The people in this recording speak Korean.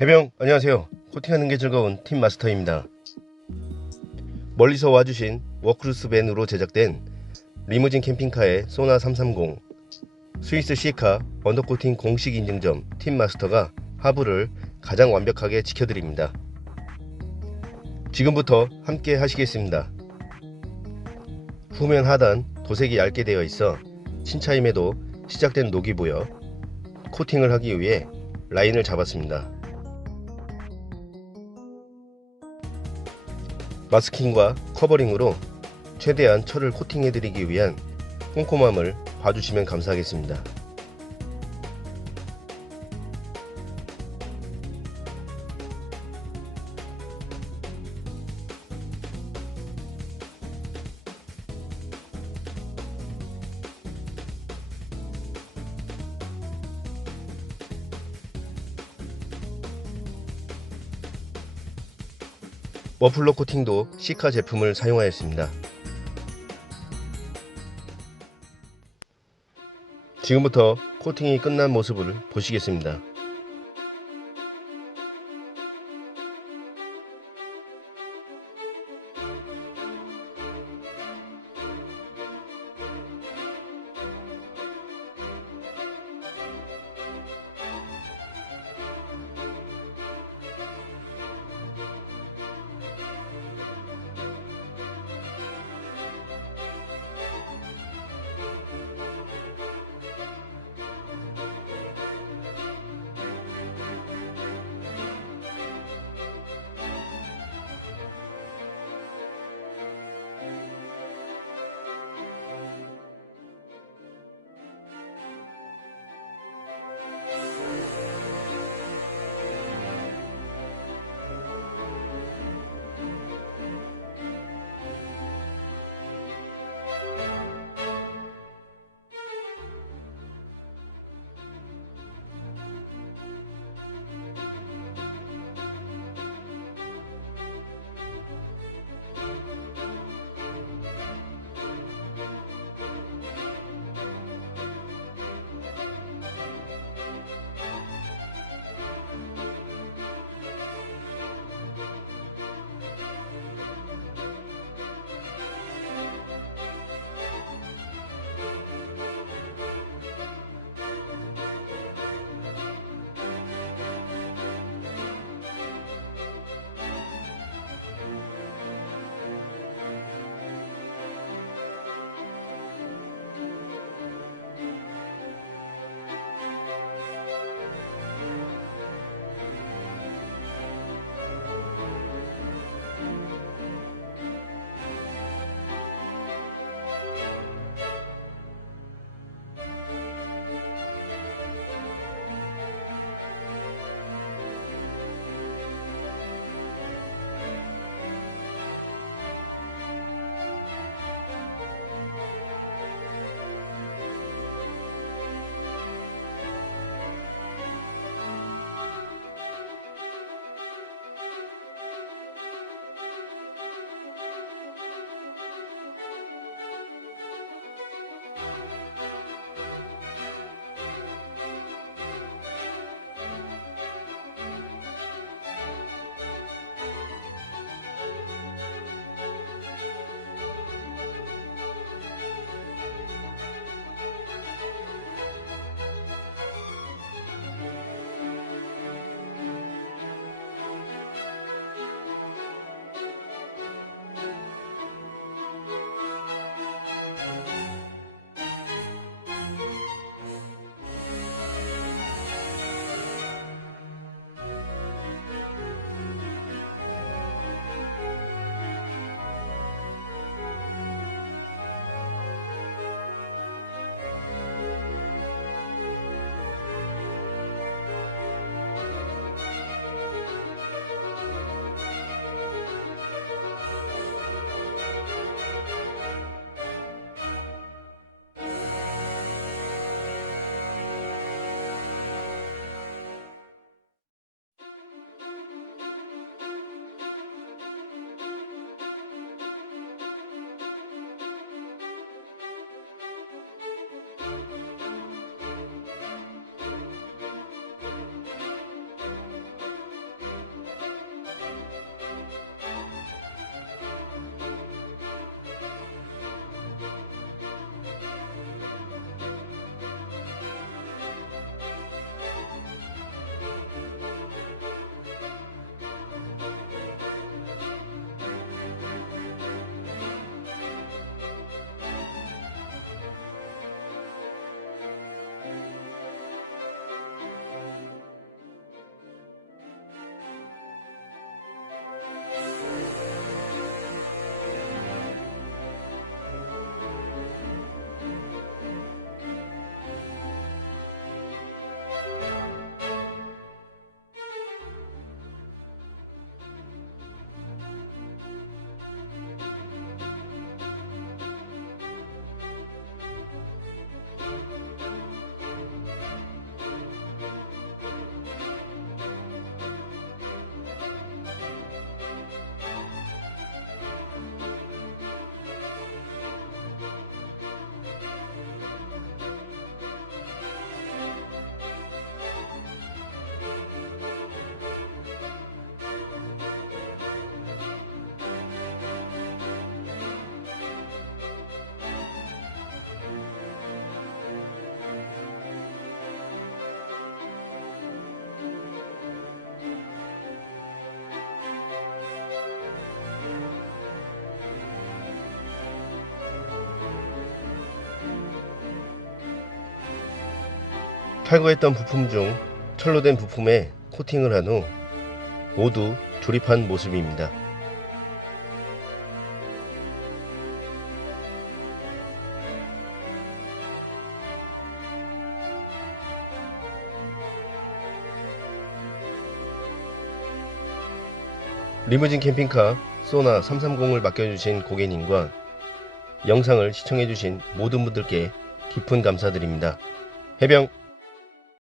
해병 안녕하세요. 코팅하는 게 즐거운 팀 마스터입니다. 멀리서 와주신 워크루스 밴으로 제작된 리무진 캠핑카의 소나 330 스위스 C카 언더코팅 공식 인증점 팀 마스터가 하부를 가장 완벽하게 지켜드립니다. 지금부터 함께 하시겠습니다. 후면 하단 도색이 얇게 되어 있어 신차임에도 시작된 녹이 보여 코팅을 하기 위해 라인을 잡았습니다. 마스킹과 커버링으로 최대한 철을 코팅해드리기 위한 꼼꼼함을 봐주시면 감사하겠습니다. 머플러 코팅도 C카 제품을 사용하였습니다. 지금부터 코팅이 끝난 모습을 보시겠습니다. 탈거했던 부품 중 철로 된 부품에 코팅을 한 후 모두 조립한 모습입니다. 리무진 캠핑카 소나 330을 맡겨주신 고객님과 영상을 시청해주신 모든 분들께 깊은 감사드립니다. 해병